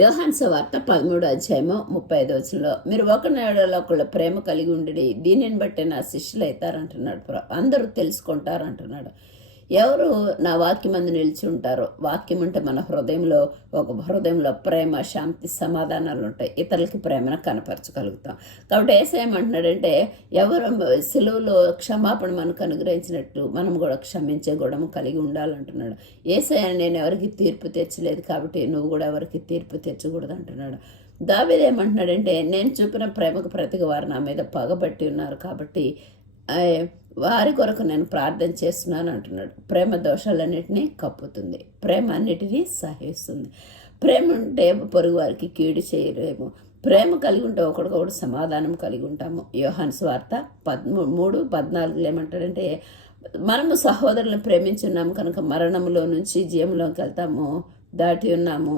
యోహాను సువార్త 13 అధ్యాయము 35 మీరు ఒకరినొకళ్ళు ప్రేమ కలిగి ఉండి దీనిని బట్టి నా శిష్యులు అవుతారంటున్నాడు. అందరూ తెలుసుకుంటారంటున్నాడు. ఎవరు నా వాక్యం అందు నిలిచి ఉంటారో, వాక్యం అంటే మన హృదయంలో ప్రేమ, శాంతి, సమాధానాలు ఉంటాయి. ఇతరులకి ప్రేమను కనపరచగలుగుతాం. కాబట్టి ఏసేమంటున్నాడంటే, ఎవరు సెలవులో క్షమాపణ మనకు అనుగ్రహించినట్టు మనం కూడా క్షమించే గుణము కలిగి ఉండాలంటున్నాడు. ఏసయ్య నేను ఎవరికి తీర్పు తెచ్చలేదు కాబట్టి నువ్వు కూడా ఎవరికి తీర్పు తెచ్చకూడదు అంటున్నాడు. దావీదు ఏమంటున్నాడంటే, నేను చూపిన ప్రేమకు ప్రతిగా వారు నా మీద పగబట్టి ఉన్నారు కాబట్టి వారి కొరకు నేను ప్రార్థన చేస్తున్నాను అంటున్నాడు. ప్రేమ దోషాలన్నిటినీ కప్పుతుంది, ప్రేమ అన్నిటినీ సహిస్తుంది. ప్రేమ ఉంటే పొరుగు వారికి కీడు చేయలేము. ప్రేమ కలిగి ఉంటే ఒకరికొకడు సమాధానం కలిగి ఉంటాము. యోహాను సువార్త 13:14 ఏమంటాడంటే, మనము సహోదరులను ప్రేమించున్నాము కనుక మరణంలో నుంచి జీవంలోకి వెళ్తాము దాటి ఉన్నాము.